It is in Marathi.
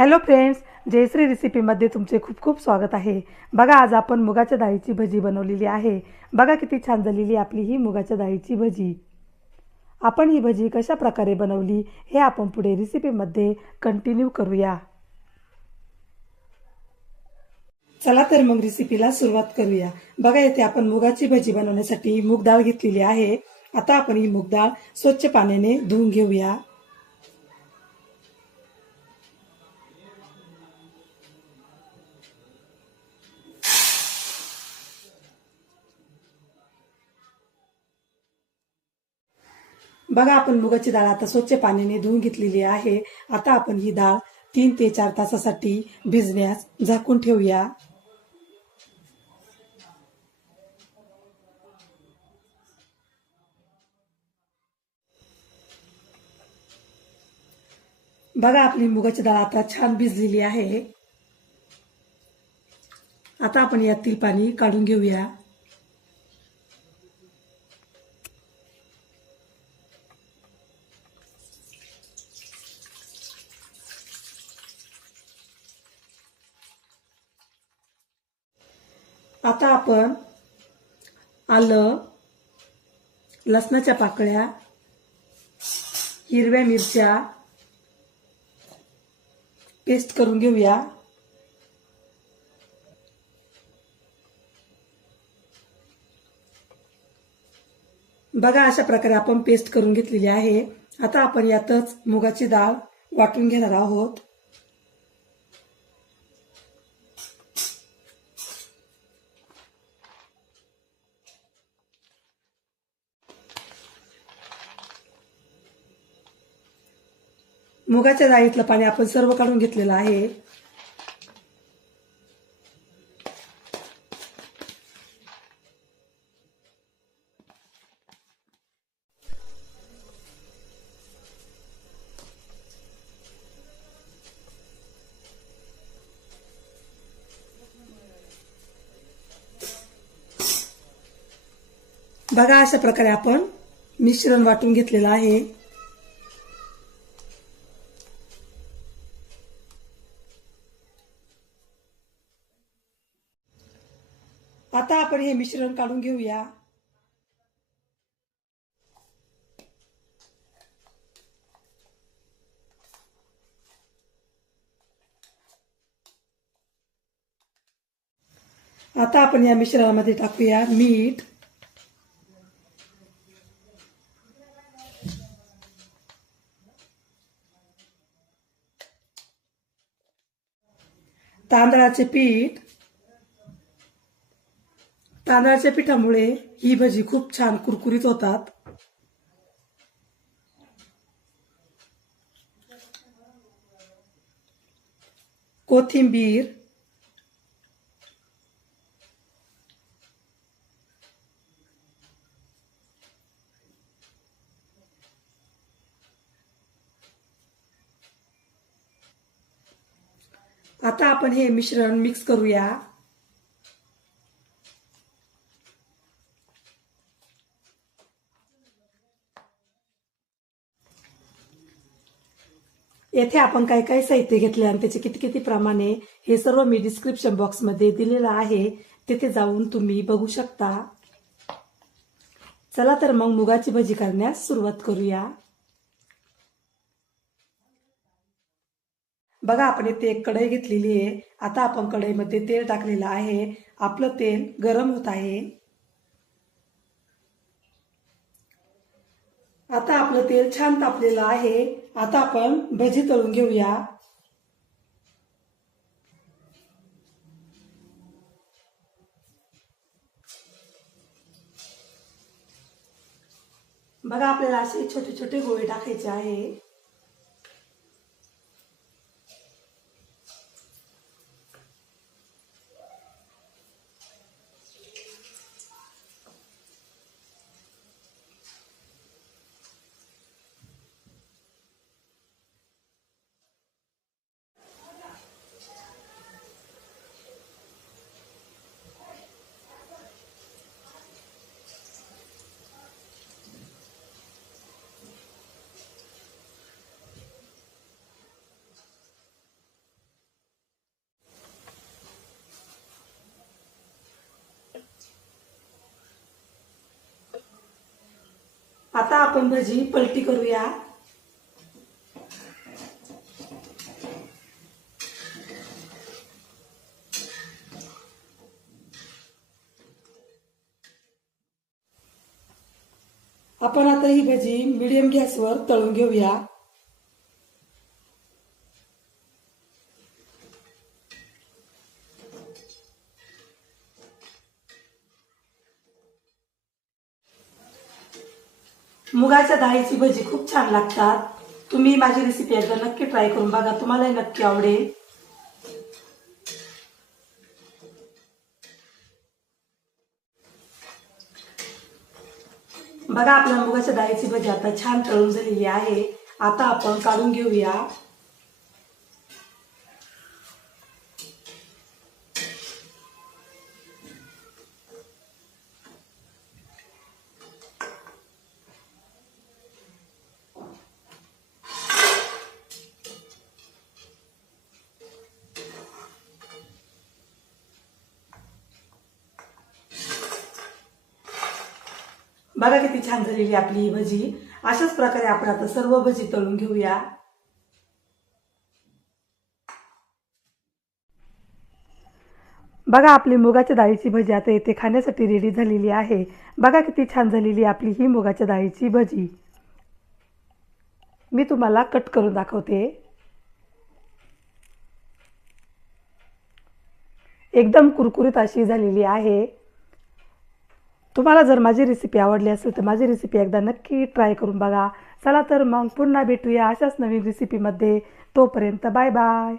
हॅलो फ्रेंड्स, जयश्री रेसिपीमध्ये तुमचे खूप खूप स्वागत आहे। बघा, आज आपण मुगाच्या डाळीची भजी बनवलेली आहे। बघा किती छान झालेली आपली ही मुगाच्या डाळीची भजी। आपण ही भजी कशा प्रकारे बनवली हे आपण पुढे रेसिपीमध्ये कंटिन्यू करूया। चला तर मग रेसिपीला सुरुवात करूया। बघा, इथे आपण मुगाची भजी बनवण्यासाठी मूग डाळ घेतलेली आहे। आता आपण ही मूग डाळ स्वच्छ पाण्याने धुवून घेऊया। बघा, आपण मुगाची डाळ आता स्वच्छ पाण्याने धुवून घेतलेली आहे। आता आपण ही डाळ 3 ते 4 तासासाठी भिजण्यास झाकून ठेवूया। बघा, आपली मुगाची डाळ आता छान भिजलेली आहे। आता आपण यातील पाणी काढून घेऊया। आता आपण आलं, लसणाच्या पाकळ्या, हिरव्या मिरच्या पेस्ट करून घेऊया। बघा, अशा प्रकारे आपण पेस्ट करून घेतलेली आहे। आता आपण यातच मुगाची डाळ वाटून घेणार आहोत। मुगाच्या डाळीतलं पाणी आपण सर्व काढून घेतलेलं आहे। बघा, अशा प्रकारे आपण मिश्रण वाटून घेतलेलं आहे। आता आपण हे मिश्रण काढून घेऊया। आता आपण या मिश्रणामध्ये टाकूया मीठ, तांदळाचे पीठ। तांदळाच्या पिठामुळे ही भजी खूप छान कुरकुरीत होतात। कोथिंबीर, आता आपण हे मिश्रण मिक्स करूया। येथे आपण काय काय साहित्य घेतले आणि त्याचे किती किती प्रमाणे हे सर्व मी डिस्क्रिप्शन बॉक्समध्ये दिलेलं आहे, तिथे जाऊन तुम्ही बघू शकता। चला तर मग मुगाची भजी करण्यास सुरुवात करूया। बघा, आपण इथे एक कढई घेतलेली आहे। आता आपण कढईमध्ये तेल टाकलेलं आहे। आपलं तेल गरम होत आहे। आता आपलं तेल छान तापलेलं आहे। आता आपण भजी तळून घेऊया। बघा, आपल्याला असे छोटे छोटे गोळे टाकायचे आहे। आता आपण भजी पलटी करूया। आपण आता ही भजी मीडियम गॅसवर तळून घेऊया। मुगाच्या डाळीची भजी खूप छान लागतात। तुम्ही माझी रेसिपी एकदा नक्की ट्राय करून बघा, तुम्हालाही नक्की आवडेल। बघा आपल्या मुगाच्या डाळीची भजी आता छान तळून झालेली आहे। आता आपण काढून घेऊया। बघा किती छान झालेली आपली ही भजी। अशाच प्रकारे आपण आता सर्व भजी तळून घेऊया। बघा आपली मुगाच्या डाळीची भजी आता इथे खाण्यासाठी रेडी झालेली आहे। बघा किती छान झालेली आपली ही मुगाच्या डाळीची भजी। मी तुम्हाला कट करून दाखवते। एकदम कुरकुरीत अशी झालेली आहे। तुम्हाला जर माझी रेसिपी आवडली असेल तर माझी रेसिपी एकदा नक्की ट्राय करून बघा। चला तर मग पुन्हा भेटूया अशाच नवीन रेसिपीमध्ये। तोपर्यंत बाय बाय।